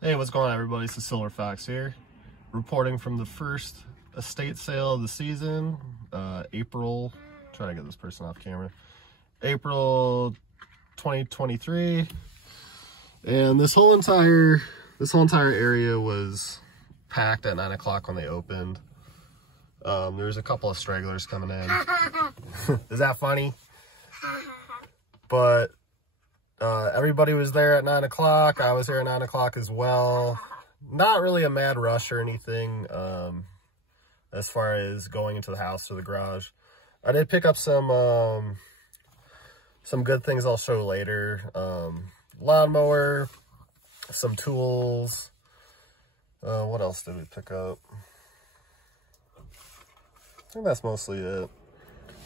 Hey, what's going on, everybody? It's the Silver Fox here, reporting from the first estate sale of the season, April, try to get this person off camera, April 2023, and this whole entire area was packed at 9 o'clock when they opened. There's a couple of stragglers coming in. Is that funny? But everybody was there at 9 o'clock. I was here at 9 o'clock as well. Not really a mad rush or anything as far as going into the house or the garage. I did pick up some good things I'll show later. Lawnmower, some tools. What else did we pick up? I think that's mostly it.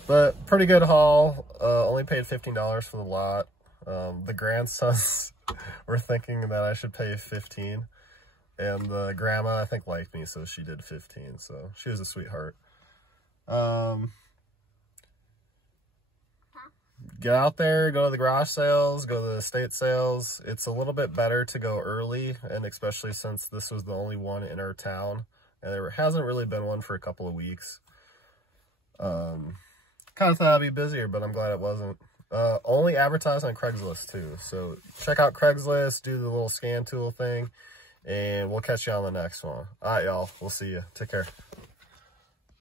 But pretty good haul. Only paid $15 for the lot. The grandsons were thinking that I should pay $15, and the grandma, I think, liked me, so she did $15. So she was a sweetheart. Get out there, go to the garage sales, go to the estate sales. It's a little bit better to go early, and especially since this was the only one in our town, and there hasn't really been one for a couple of weeks. Kind of thought I'd be busier, but I'm glad it wasn't. Only advertised on Craigslist too. So check out Craigslist, do the little scan tool thing, and we'll catch you on the next one. All right, y'all. We'll see you. Take care.